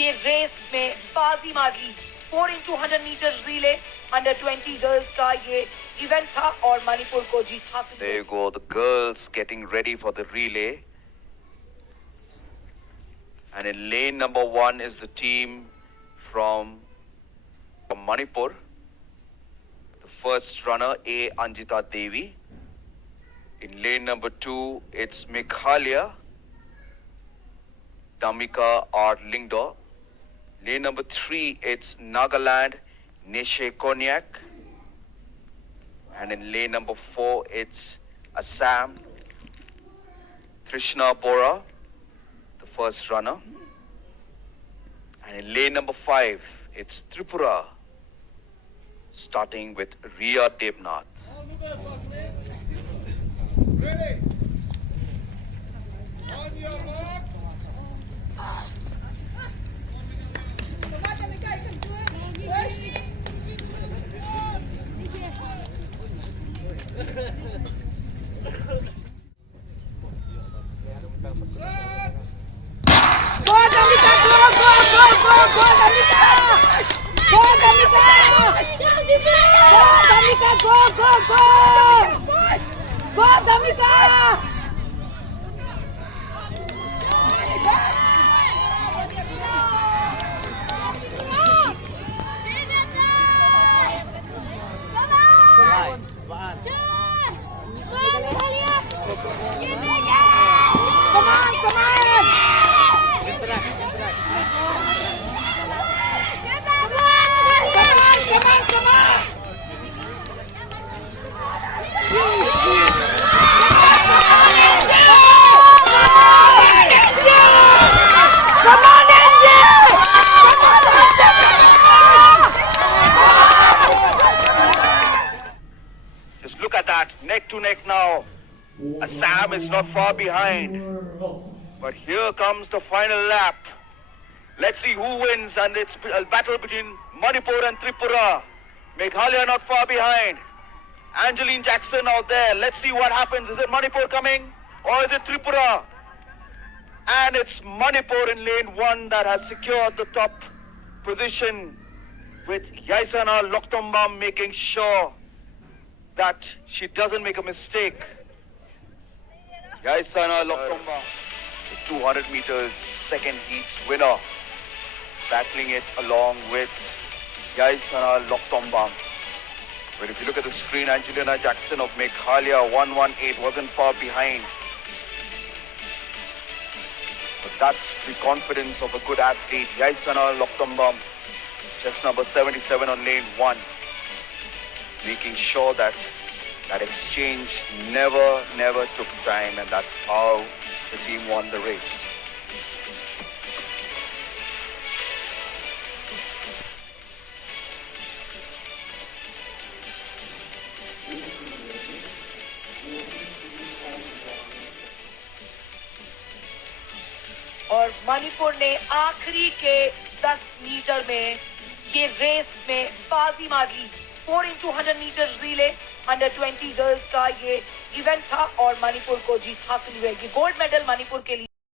ये रेस में बाजी मार ली। 4x100 metre relay under 20 girls का ये इवेंट था और मणिपुर को जीत हासिल। There you go, the girls getting ready for the relay. And in lane number 1 is the team from Manipur. The first runner, A. Anjita Devi. In lane number 2, it's Meghalaya, Damika R. Lingdo. Lane number 3, it's Nagaland, Neshe Konyak. And in lane number 4, it's Assam, Trishna Bora, the first runner. And in lane number 5, it's Tripura, starting with Riya Debnath. Ready? On your mark. Go Damika, go, go, go, go, go Damika! Go Damika! Go Damika, go, go, go! Go Damika! Come on, come on! Come on, come on! Just look at that, neck to neck now. Assam is not far behind. But here comes the final lap. Let's see who wins, and it's a battle between Manipur and Tripura. Meghalaya not far behind. Angeline Jackson out there. Let's see what happens. Is it Manipur coming or is it Tripura? And it's Manipur in lane 1 that has secured the top position, with Yaisana Loktombam making sure that she doesn't make a mistake. Yaisana Loktombam, the 200 meters second heat's winner, battling it along with Yaisana Loktombam. But if you look at the screen, Angelina Jackson of Meghalaya 118 wasn't far behind. But that's the confidence of a good athlete. Yaisana Loktombam, just number 77 on lane 1, making sure that that exchange never took time, and that's how the team won the race. और मणिपुर ने आखिरी के 10 metre में ये race में बाजी मार ली। 4x100 metre relay under 20 girls का ये इवेंट था और मणिपुर को जीत हासिल हुई। गोल्ड मेडल मणिपुर के लिए।